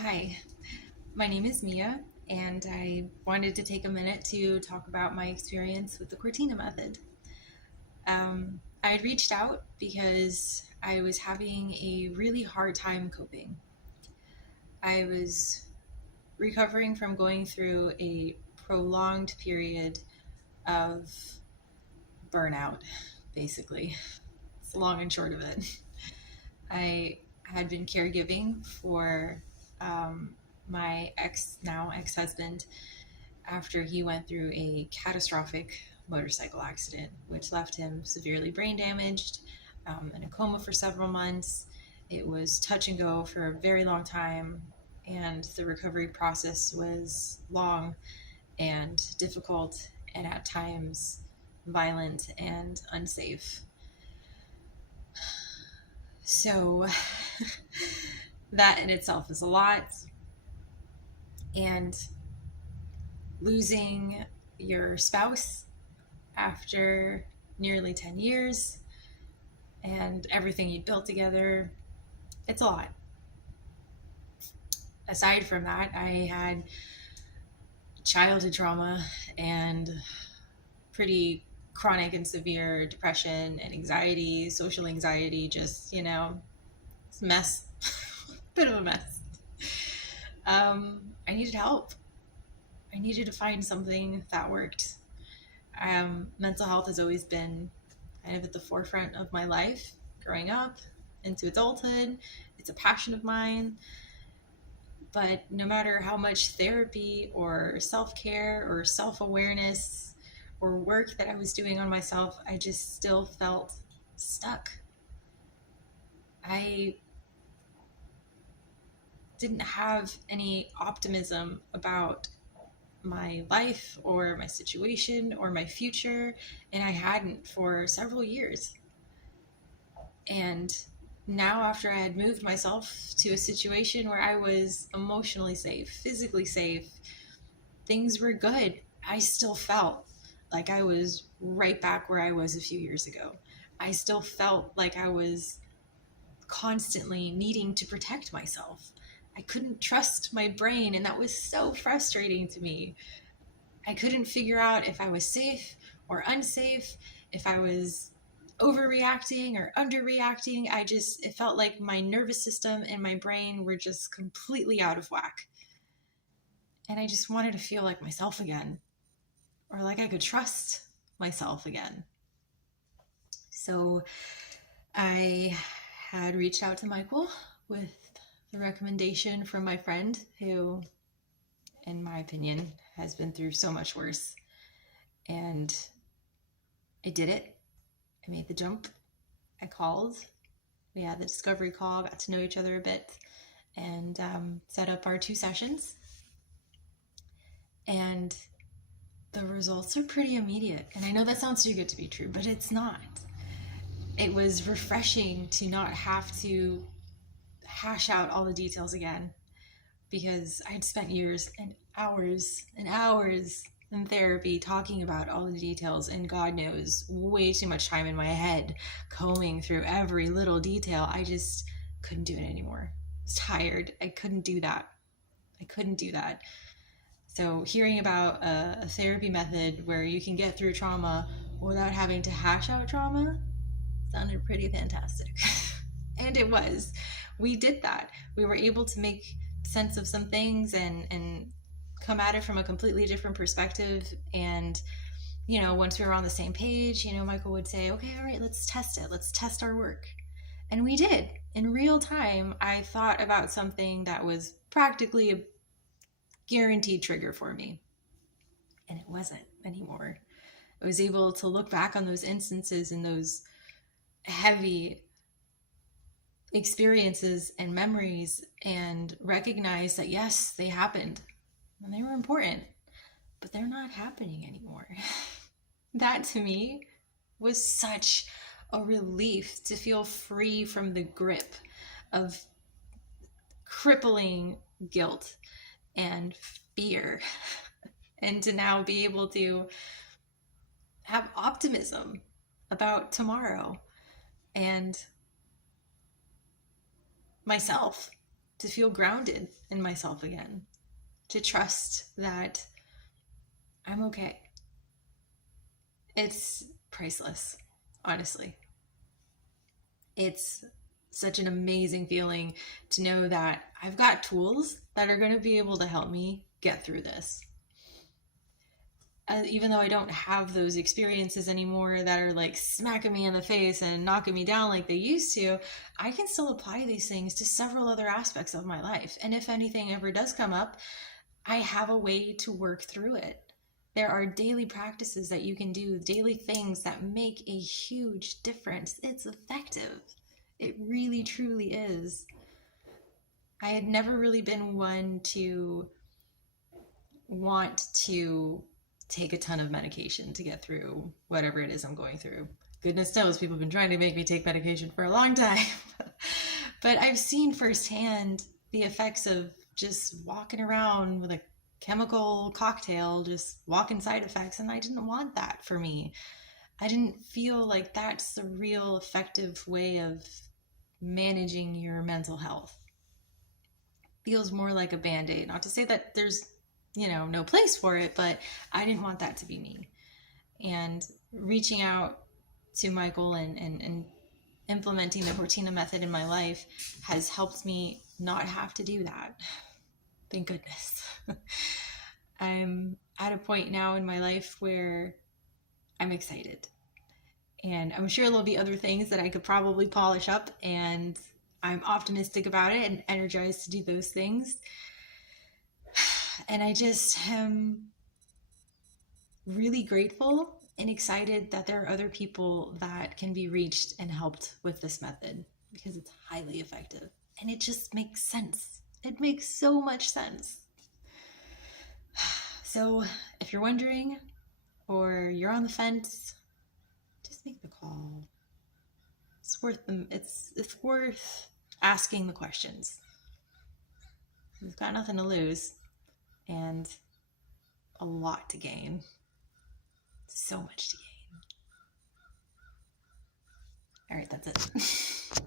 Hi, my name is Mia, and I wanted to take a minute to talk about my experience with the Cortina method. I had reached out because I was having a really hard time coping. I was recovering from going through a prolonged period of burnout, basically. It's the long and short of it. I had been caregiving for my now ex husband after he went through a catastrophic motorcycle accident, which left him severely brain damaged, in a coma for several months. It was touch and go for a very long time, and the recovery process was long and difficult, and at times violent and unsafe. So, that in itself is a lot. And losing your spouse after nearly 10 years and everything you built together, it's a lot. Aside from that, I had childhood trauma and pretty chronic and severe depression and anxiety, social anxiety, just, it's a mess. Bit of a mess. I needed help. I needed to find something that worked. Mental health has always been kind of at the forefront of my life growing up into adulthood. It's a passion of mine. But no matter how much therapy or self care or self awareness or work that I was doing on myself, I just still felt stuck. I didn't have any optimism about my life or my situation or my future, and I hadn't for several years. And now, after I had moved myself to a situation where I was emotionally safe, physically safe, things were good, I still felt like I was right back where I was a few years ago. I still felt like I was constantly needing to protect myself. I couldn't trust my brain, and that was so frustrating to me. I couldn't figure out if I was safe or unsafe, if I was overreacting or underreacting. It felt like my nervous system and my brain were just completely out of whack. And I just wanted to feel like myself again, or like I could trust myself again. So I had reached out to Michael with the recommendation from my friend who, in my opinion, has been through so much worse. And I did it. I made the jump. I called. We had the discovery call, got to know each other a bit, and set up our 2 sessions. And the results are pretty immediate. And I know that sounds too good to be true, but it's not. It was refreshing to not have to hash out all the details again, because I'd spent years and hours in therapy talking about all the details, and God knows, way too much time in my head combing through every little detail. I just couldn't do it anymore. I was tired. I couldn't do that. So hearing about a therapy method where you can get through trauma without having to hash out trauma sounded pretty fantastic. And it was. We did that. We were able to make sense of some things and come at it from a completely different perspective. And, once we were on the same page, Michael would say, okay, all right, let's test it. Let's test our work. And we did. In real time, I thought about something that was practically a guaranteed trigger for me. And it wasn't anymore. I was able to look back on those instances and those heavy experiences and memories and recognize that, yes, they happened and they were important, but they're not happening anymore. That to me was such a relief, to feel free from the grip of crippling guilt and fear, and to now be able to have optimism about tomorrow and myself. to feel grounded in myself again, to trust that I'm okay. It's priceless, honestly. It's such an amazing feeling to know that I've got tools that are going to be able to help me get through this. Even though I don't have those experiences anymore that are like smacking me in the face and knocking me down like they used to, I can still apply these things to several other aspects of my life. And if anything ever does come up, I have a way to work through it. There are daily practices that you can do, daily things that make a huge difference. It's effective. It really, truly is. I had never really been one to want to take a ton of medication to get through whatever it is I'm going through. Goodness knows people have been trying to make me take medication for a long time. But I've seen firsthand the effects of just walking around with a chemical cocktail, just walking side effects, and I didn't want that for me. I didn't feel like that's the real effective way of managing your mental health. Feels more like a band-aid. Not to say that there's, no place for it, but I didn't want that to be me. And reaching out to Michael and implementing the Cortina method in my life has helped me not have to do that. Thank goodness. I'm at a point now in my life where I'm excited. And I'm sure there'll be other things that I could probably polish up, and I'm optimistic about it and energized to do those things. And I just am really grateful and excited that there are other people that can be reached and helped with this method, because it's highly effective and it just makes sense. It makes so much sense. So if you're wondering or you're on the fence, just make the call. It's worth them. It's worth asking the questions. You've got nothing to lose and a lot to gain. So much to gain. All right, that's it.